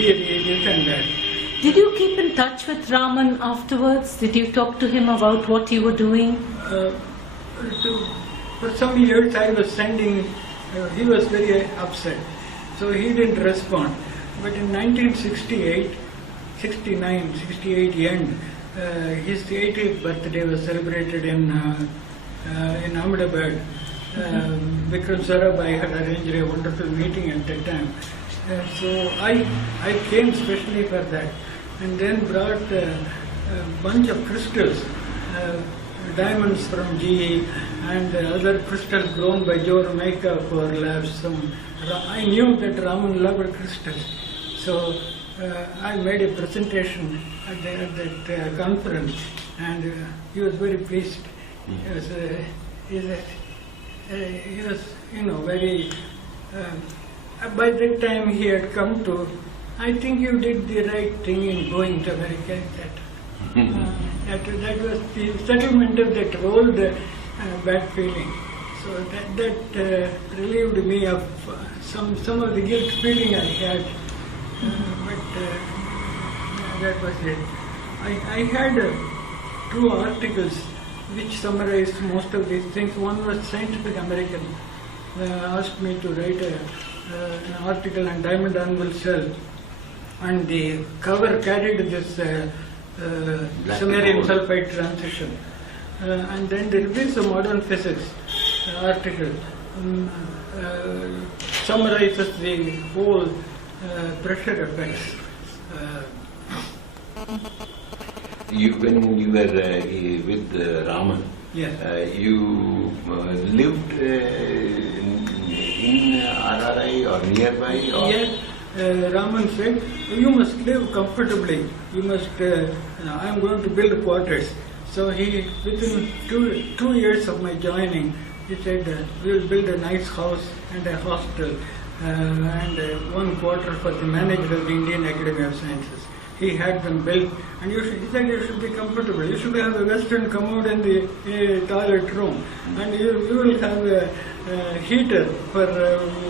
this and that. Did you keep in touch with Raman afterwards? Did you talk to him about what you were doing? For some years I was sending, he was very upset, so he didn't respond. But in 1968, 68 end, his 80th birthday was celebrated in Ahmedabad. Vikram Sarabhai had arranged a wonderful meeting at that time. So I came specially for that, and then brought a bunch of crystals, diamonds from GE and other crystals grown by Joe Ramaica for labs. I knew that Raman loved crystals, so I made a presentation at that conference, and he was very pleased. He was, very. By that time he had come to, I think you did the right thing in going to America. That was the settlement of that old bad feeling. So that relieved me of some of the guilt feeling I had. But that was it. I had 2 articles which summarized most of these things. One was Scientific American, asked me to write an article on diamond anvil shell, and the cover carried this samarium sulfide transition. And then there is a modern physics article, summarizes the whole pressure effects. When you were with Raman, yes. You lived in RRI or nearby? Or? Yes, Raman said, you must live comfortably. You must, I am going to build quarters. So he, within two years of my joining, he said, we will build a nice house and a hostel and 1 quarter for the manager of the Indian Academy of Sciences. He had them built, and he said you should be comfortable. You should have a western commode in the toilet room, and you will have a heater for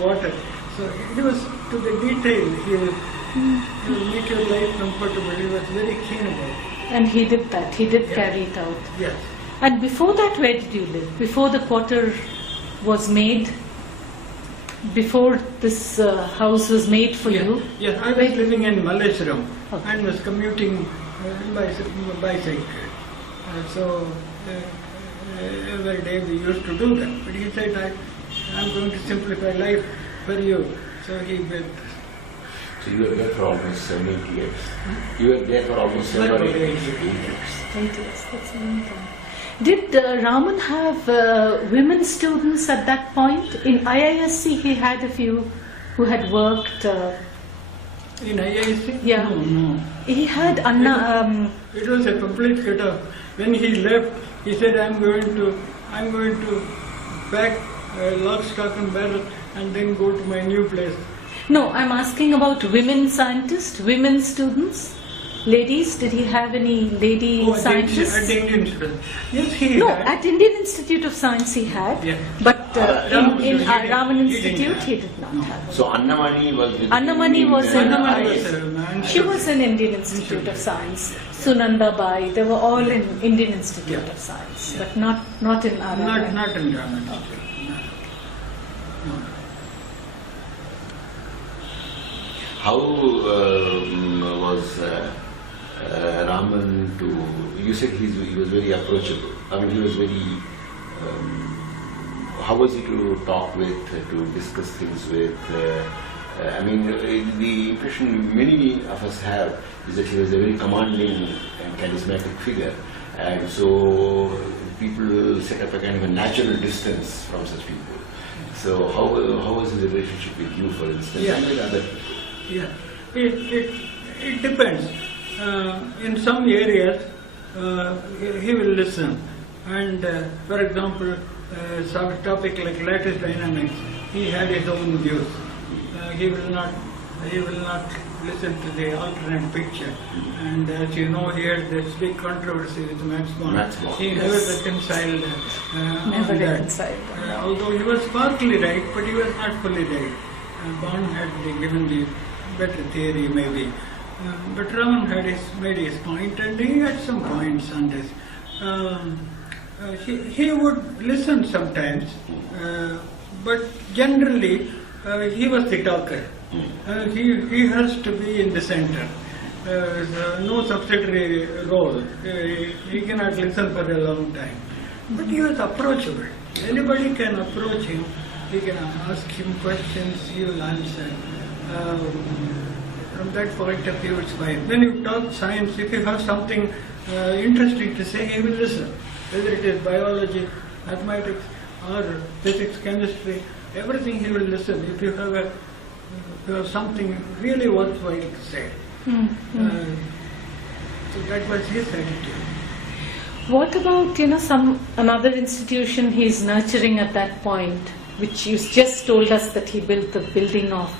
water. So he was to the detail. He will make your life comfortable. He was very keen about it. And he did that. He did carry it out. Yes. And before that, where did you live? Before the quarter was made? Before this house was made for you? Yes, I was living in Malleshwaram and was commuting by bicycle. So every day we used to do that. But he said, I'm going to simplify life for you. So he built. So you were there for almost 7 8 years. You were there for almost 7 or 8 years. 8 years, that's a long time. Did Raman have women students at that point? In IASc he had a few who had worked. In IASc? Yeah. No. He had Anna. It was a complete cut-off. When he left, he said, I'm going to pack lock, stock and barrel and then go to my new place. No, I'm asking about women scientists, women students. Ladies, did he have any lady scientists? At the Indian Institute. Yes, he No, had. at Indian Institute of Science he had. Yeah. But in Raman Institute he did not have. So Annamani was with Annamani was in Annamani was she was in Indian Institute of Science. Sunanda Bai, they were all in Indian Institute of Science, but not in RRI. Not in Raman. No. How was Raman to? You said he was very approachable. I mean, he was very. How was he to talk with, to discuss things with? I mean, the impression many of us have is that he was a very commanding and charismatic figure, and so people set up a kind of a natural distance from such people. So how was his relationship with you, for instance, and with other people? Yeah, it depends. In some areas, he will listen, and for example, some topic like lattice dynamics, he had his own views. He will not listen to the alternate picture. And as you know, he had this big controversy with Max Born. He never reconciled. Never reconciled. Although he was partly right, but he was not fully right. Born had given the better theory maybe. But Raman made his point, and he had some points on this. He would listen sometimes, but generally he was the talker. He has to be in the center. No subsidiary role. He cannot listen for a long time. But he was approachable. Anybody can approach him. He can ask him questions. He will answer. From that point of view, it's fine. When you talk science, if you have something interesting to say, he will listen. Whether it is biology, mathematics, or physics, chemistry, everything he will listen. If you have something really worthwhile to say. So that was his attitude. What about another institution he's nurturing at that point, which you just told us that he built the building of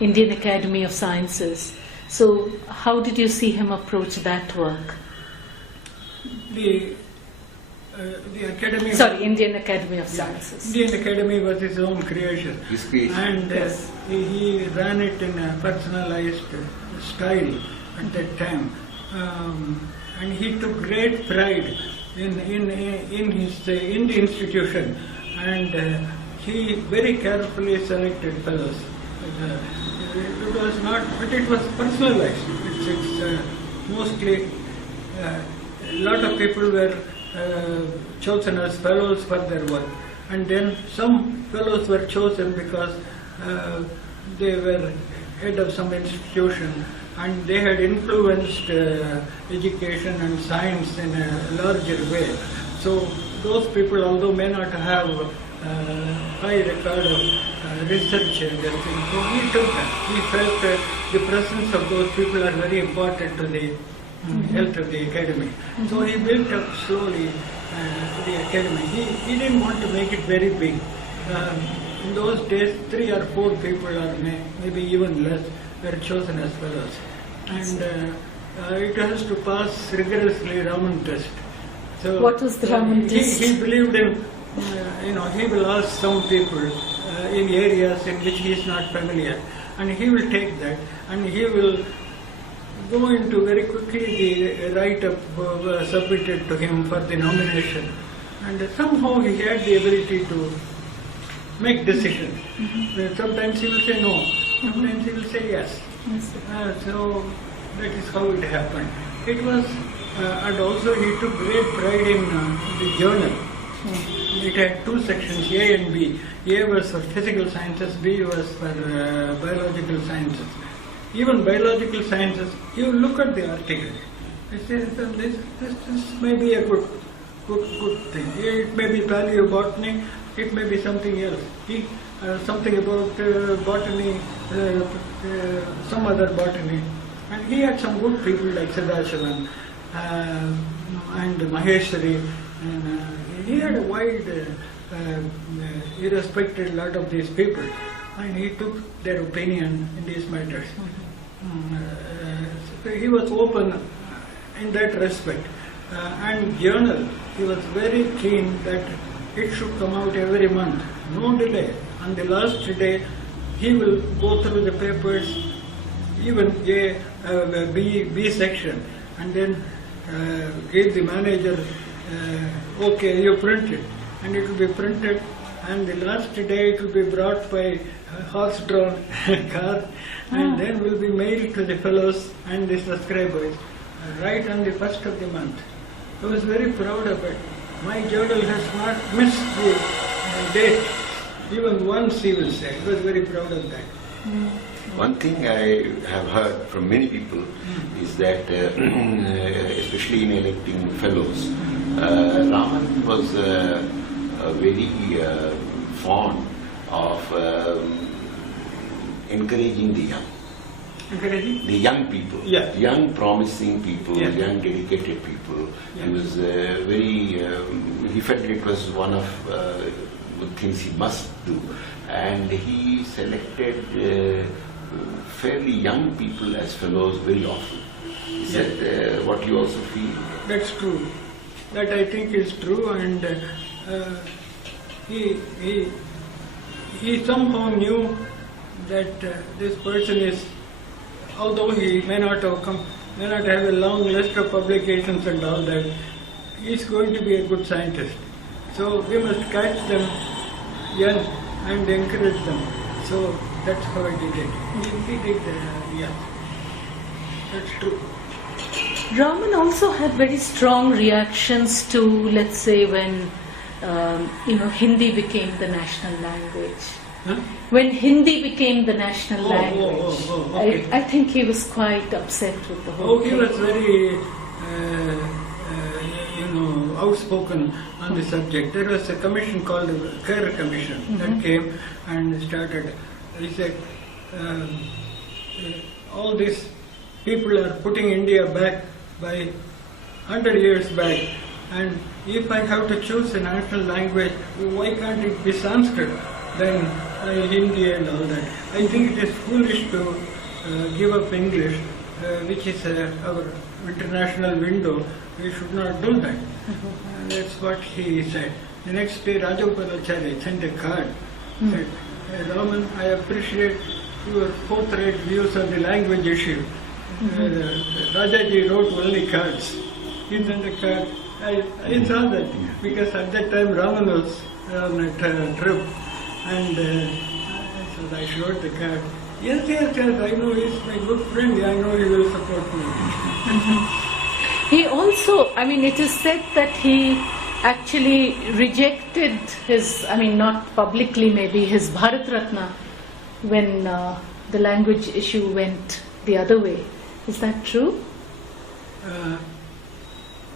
Indian Academy of Sciences. So how did you see him approach that work? The Academy. Indian Academy of Sciences. Indian Academy was his own creation. His creation. And he ran it in a personalized style at that time. And he took great pride in the institution, and he very carefully selected fellows. It was not, but it was personalized. It's mostly a lot of people were chosen as fellows for their work, and then some fellows were chosen because they were head of some institution and they had influenced education and science in a larger way. So those people, although may not have high record of research and everything, so he took that. He felt that the presence of those people are very important to the health of the academy. So he built up slowly the academy. He didn't want to make it very big. In those days, 3 or 4 people, or maybe even less, were chosen as fellows. And it has to pass rigorously Raman test. So what was the Raman test? He believed in, he will ask some people in areas in which he is not familiar, and he will take that, and he will go into very quickly the write-up submitted to him for the nomination. And somehow he had the ability to make decisions. Sometimes he will say no, sometimes he will say yes. So that is how it happened. It was, and also he took great pride in the journal. It had 2 sections, A and B. A was for physical sciences, B was for biological sciences. Even biological sciences, you look at the article. It says this may be a good thing. It may be paleobotany, it may be something else. Something about botany, some other botany. And he had some good people like Sadashivan and Maheshwari. And he had a wide, he respected a lot of these people. And he took their opinion in these matters. So he was open in that respect. And journal, he was very keen that it should come out every month, no delay. On the last day, he will go through the papers, even B section, and then give the manager, okay, you print it. And it will be printed, and the last day it will be brought by horse-drawn car, and then will be mailed to the fellows and the subscribers, right on the 1st of the month. I was very proud of it. My journal has not missed the date, even once, he will say. I was very proud of that. One thing I have heard from many people is that, especially in electing fellows, Raman was very fond of encouraging the young. Encouraging? The young people, young promising people, young dedicated people. He was he felt it was one of the things he must do, and he selected fairly young people as fellows very often. Is that what you also feel? That's true. That I think is true, and he somehow knew that this person is although he may not have a long list of publications and all that, he's going to be a good scientist. So we must catch them young and encourage them. So that's how I did it. He did, yeah. That's true. Raman also had very strong reactions to, let's say, when Hindi became the national language. Huh? When Hindi became the national language, okay. I think he was quite upset with the whole thing. He was very, outspoken on the subject. There was a commission called the Kerr Commission that came and started. He said, all these people are putting India back by 100 years back, and if I have to choose a national language, why can't it be Sanskrit, then Hindi and all that? I think it is foolish to give up English, which is our international window. We should not do that. That's what he said. The next day, Rajagopalacharya sent a card. Said, Raman, I appreciate your forthright views on the language issue. Rajaji wrote only cards. He sent a card. I saw that because at that time Raman was on a trip, and so I showed the card. Yes, I know he's my good friend. I know he will support me. He also, it is said that he actually rejected his, not publicly maybe, his Bharat Ratna when the language issue went the other way. Is that true?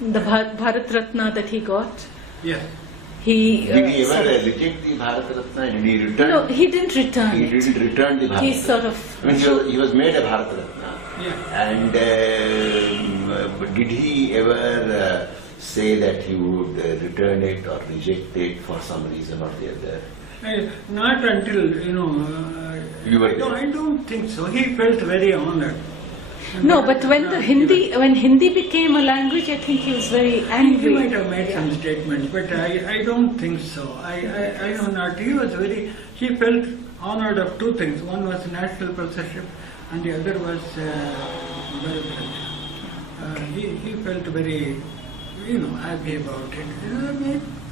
The Bharat Ratna that he got? Yes. Did he ever reject the Bharat Ratna? Did he return? No, he didn't return He didn't return the Bharat Ratna. He sort of... He was made a Bharat Ratna. Yeah. And did he ever say that he would return it or reject it for some reason or the other? Not until, You were there. I don't think so. He felt very honored. No, but when Hindi became a language, I think he was very angry. He might have made some statements, but I don't think so. I know not. He felt honored of two things. One was national possession, and the other was he felt very, happy about it.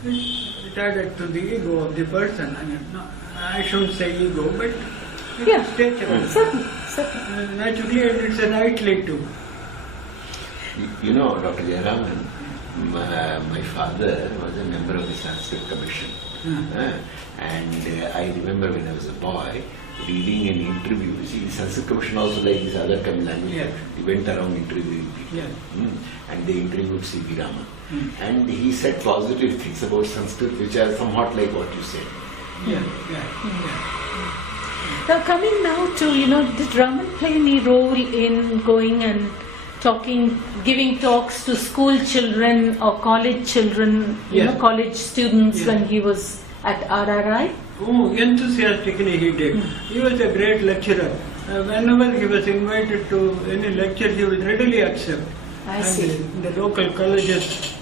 It added to the ego of the person. I shouldn't say ego, but stature. Certainly. Naturally, and it's a rightly too. Dr. Jayaraman, my father was a member of the Sanskrit Commission. And I remember when I was a boy, reading an interview. You see, the Sanskrit Commission also, like this other language, he went around interviewing people. And they interviewed C.V. Raman. And he said positive things about Sanskrit, which are somewhat like what you said. Now coming now to, did Raman play any role in going and giving talks to school children or college children, college students when he was at RRI? Oh, enthusiastically he did. He was a great lecturer. Whenever he was invited to any lecture, he would readily accept. I see. In the local colleges,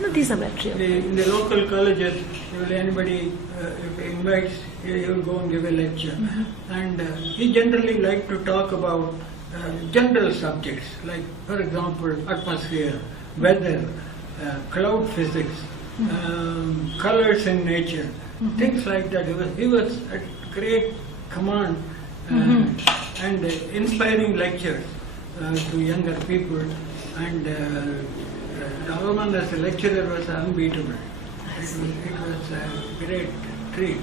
No, these are material. In the local colleges, if anybody invites, he will go and give a lecture. And he generally liked to talk about general subjects, like, for example, atmosphere, weather, cloud physics, colors in nature, things like that. He was at great command and inspiring lectures to younger people. And Raman as a lecturer was unbeatable. It was a great treat.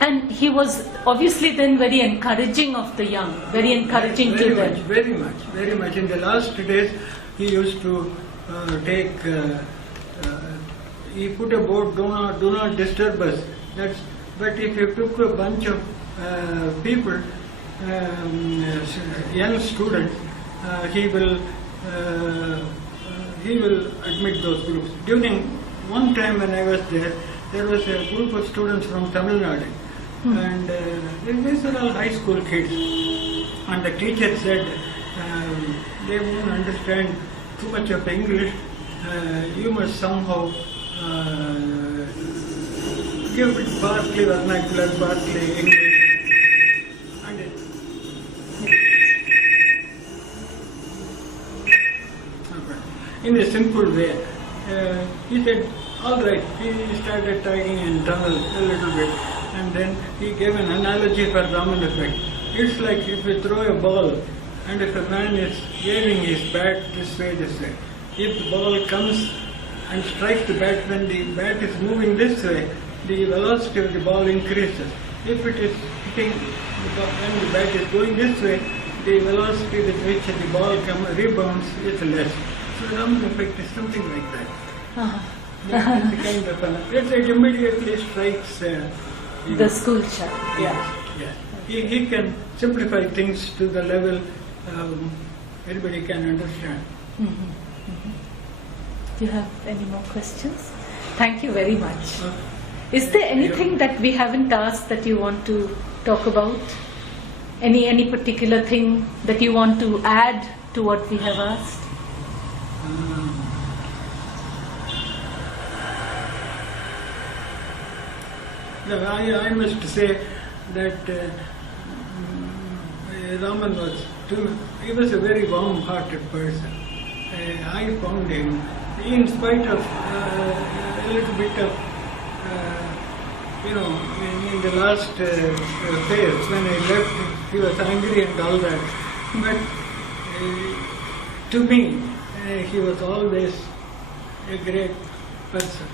And he was obviously then very encouraging of the young, very encouraging to them. Very much. In the last days, he used to he put a board, do not disturb us. But if you took a bunch of people, young students, he will admit those groups. During one time when I was there was a group of students from Tamil Nadu, and these are all high school kids. And the teacher said, they won't understand too much of English. You must somehow give it partly vernacular, partly English. in a simple way. He said, all right. He started talking in Tamil a little bit, and then he gave an analogy for Raman effect. It's like if you throw a ball, and if a man is waving his bat this way, if the ball comes and strikes the bat when the bat is moving this way, the velocity of the ball increases. If it is hitting when the bat is going this way, the velocity with which the ball rebounds is less. So the Raman effect is something like that. That's the kind of it immediately strikes the school child. Yeah. He can simplify things to the level everybody can understand. Do you have any more questions? Thank you very much. Is there anything that we haven't asked that you want to talk about? Any particular thing that you want to add to what we have asked? I must say that Raman he was a very warm-hearted person. I found him, in spite of a little bit of, in the last phase when I left, he was angry and all that. But to me, he was always a great person.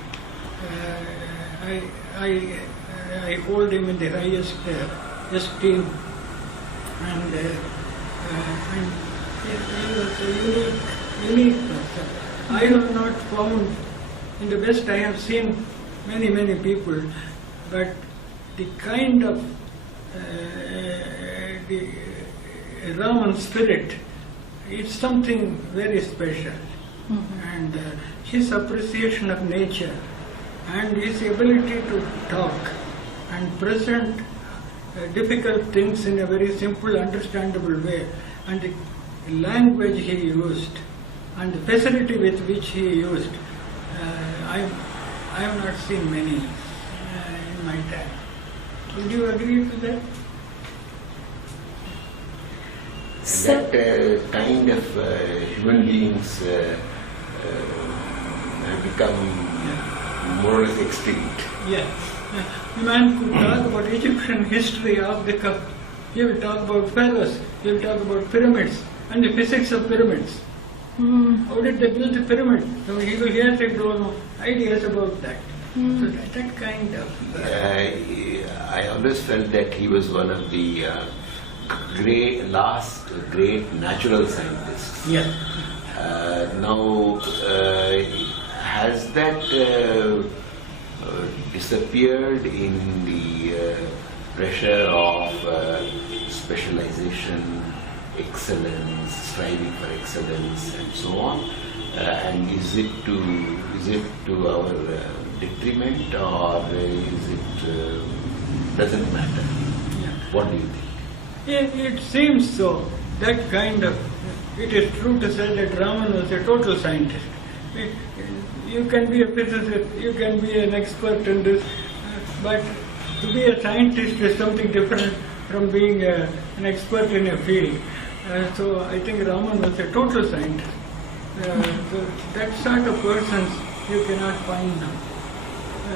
I hold him in the highest esteem, and he was a unique person. I have not found, in the West I have seen many people, but the kind of the Raman spirit, it's something very special. And his appreciation of nature and his ability to talk and present difficult things in a very simple, understandable way, and the language he used and the facility with which he used, I have not seen many in my time. Would you agree with that? That kind of human beings have become more or less extinct. Yes. The man could talk about Egyptian history off the cuff. He will talk about pharaohs, he will talk about pyramids and the physics of pyramids. How did they build the pyramid? So he will hear ideas about that. So that kind of... I always felt that he was one of the last great natural scientists. Yeah. Now, has that disappeared in the pressure of specialization, excellence, striving for excellence, and so on? And is it to our detriment, or is it doesn't matter? Yeah. What do you think? It seems so. That kind of... It is true to say that Raman was a total scientist. You can be a physicist, you can be an expert in this, but to be a scientist is something different from being an expert in a field. So I think Raman was a total scientist. So that sort of persons you cannot find now.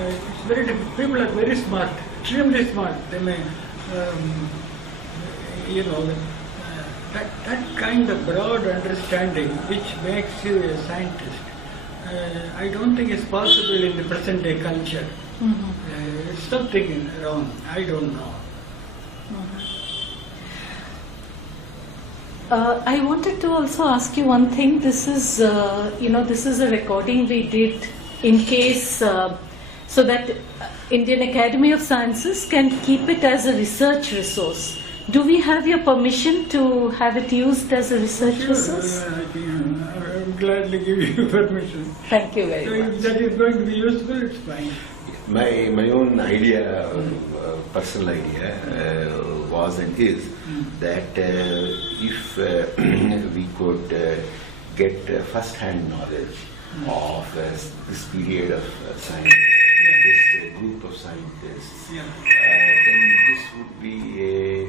It's very difficult. People are very smart, extremely smart. They may, that kind of broad understanding which makes you a scientist, I don't think is possible in the present day culture. It's something wrong. I don't know. I wanted to also ask you one thing. This is, this is a recording we did in case so that Indian Academy of Sciences can keep it as a research resource. Do we have your permission to have it used as a research resource? I'm glad to give you permission. Thank you very much. If that is going to be useful, it's fine. My own idea, personal idea, was and is that if we could get first-hand knowledge of this period of science, this group of scientists, then this would be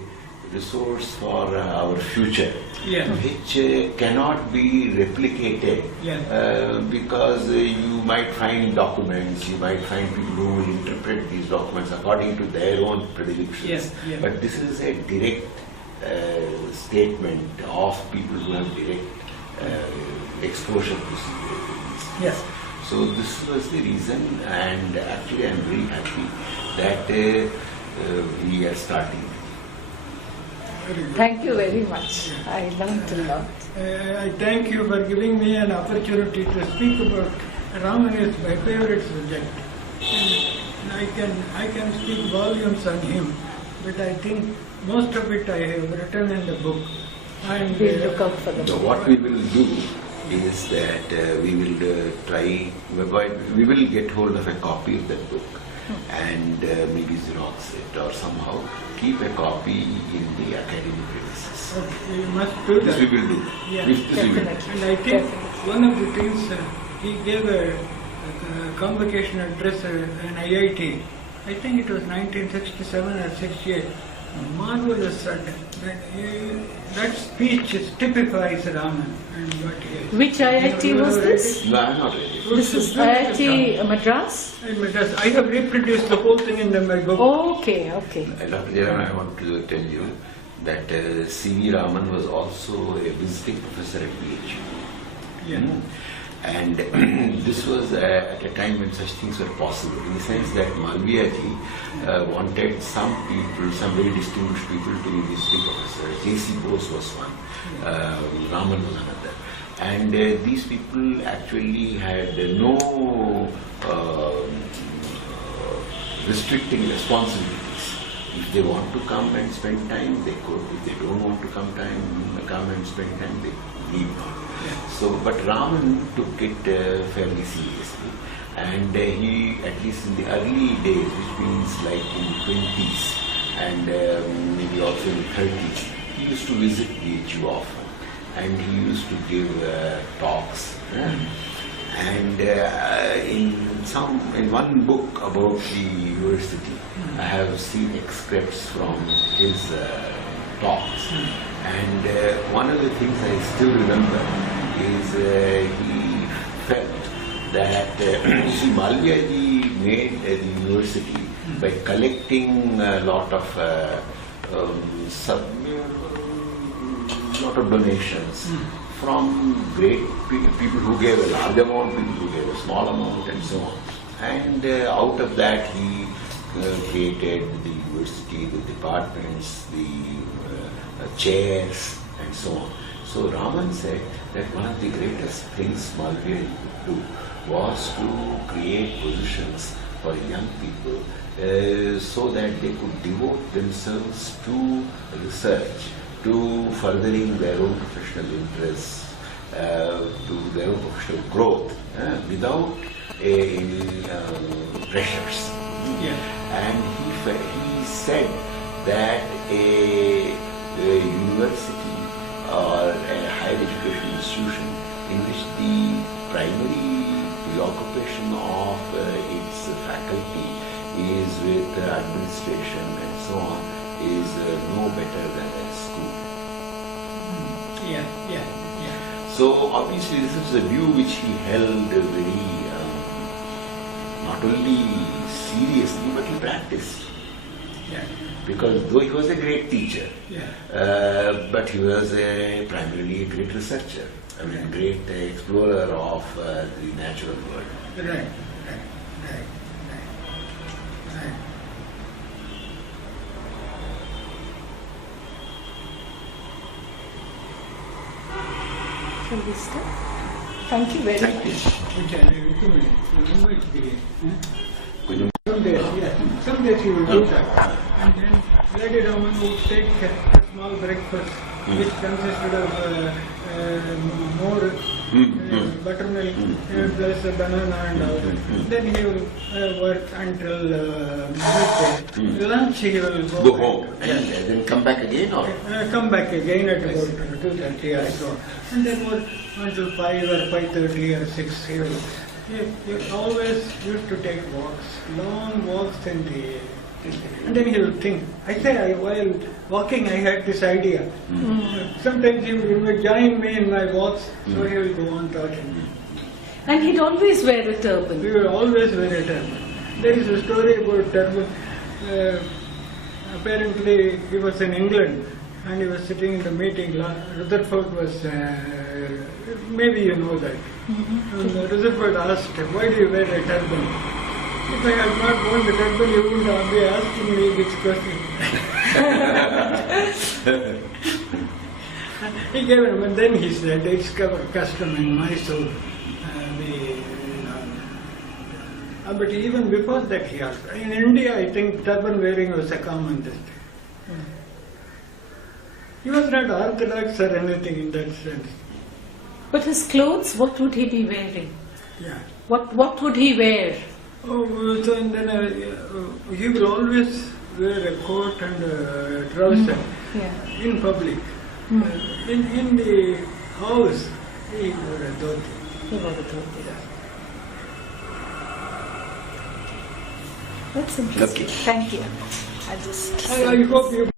resource for our future, Yeah. which cannot be replicated because you might find documents, you might find people who will interpret these documents according to their own predilections. But this is a direct statement of people who have direct exposure to these. Yes. So this was the reason, and actually I am very happy that we are starting. Thank you very much. I learned a lot. I thank you for giving me an opportunity to speak about Raman is my favorite subject. And I can speak volumes on him, but I think most of it I have written in the book. And We'll look out for the So book. what we will do is that we will get hold of a copy of that book and maybe Xerox it or somehow keep a copy in the academic premises. okay, we must do that. This we will do. Yeah, This we will do. definitely. And I think one of the things he gave a convocation address in IIT. I think it was 1967 or 68. Marvelous. That speech typifies Raman and what he is. Which IIT was this? No, I am not ready. This is IIT Madras? In Madras. I have reproduced the whole thing in my book. Okay. Dr. Jayaraman, I want to tell you that C.V. Raman was also a visiting professor at BHU. Yeah. And this was at a time when such things were possible, in the sense that Malviyaji wanted some people, some very distinguished people to be visiting professors. J.C. Bose was one, Raman was another. And these people actually had no restricting responsibilities. If they want to come and spend time, they could. If they don't want to come and spend time, they need not. So, but Raman took it fairly seriously, and he, at least in the early days, which means like in the 20s and maybe also in the 30s, he used to visit BHU often, and he used to give talks. And in one book about the university, I have seen excerpts from his talks. And one of the things I still remember is he felt that Malviyaji made the university by collecting a lot of donations from great people who gave a large amount, people who gave a small amount, and so on. And out of that he created the university, the departments, the chairs, and so on. So Raman said that one of the greatest things Malviyaji could do was to create positions for young people so that they could devote themselves to research, to furthering their own professional interests, to their own professional growth without any pressures. Yeah. And he said that a university or a higher education institution in which the primary preoccupation of its faculty is with administration and so on is no better than a school. Yeah. So obviously this is a view which he held very not only seriously but he practiced. Yeah. Because though he was a great teacher, but he was primarily a great researcher, a great explorer of the natural world. Right. Shall we start? Thank you very Thank much. you. Some days he will do that. And then Lady Raman would take a small breakfast which consisted of more buttermilk plus a banana and all that. Then he will work until midday. Lunch he will Go home and then come back again, or? Come back again at about 2:30 or so. And then work until 5 or 5:30 or 6 he always used to take walks, long walks in the And then he will think. While walking, I had this idea. Sometimes he will join me in my walks, so he will go on talking. And he'd always wear a turban. We will always wear a turban. There is a story about turban. Apparently, he was in England and he was sitting in the meeting. Rutherford was, maybe you know that. And Rutherford asked him, why do you wear a turban? If I had not worn the turban, you wouldn't be asking me this question. He gave him, and then he said, it's custom in Mysore. But even before that, he asked. In India, I think turban wearing was a common thing. He was not orthodox or anything in that sense. But his clothes, what would he be wearing? Yeah. What would he wear? Oh, so and then he will always wear a coat and a trouser in public. In the house, he wore a dhoti. He wore a dhoti. Yeah. That's interesting. Okay. Thank you. I hope you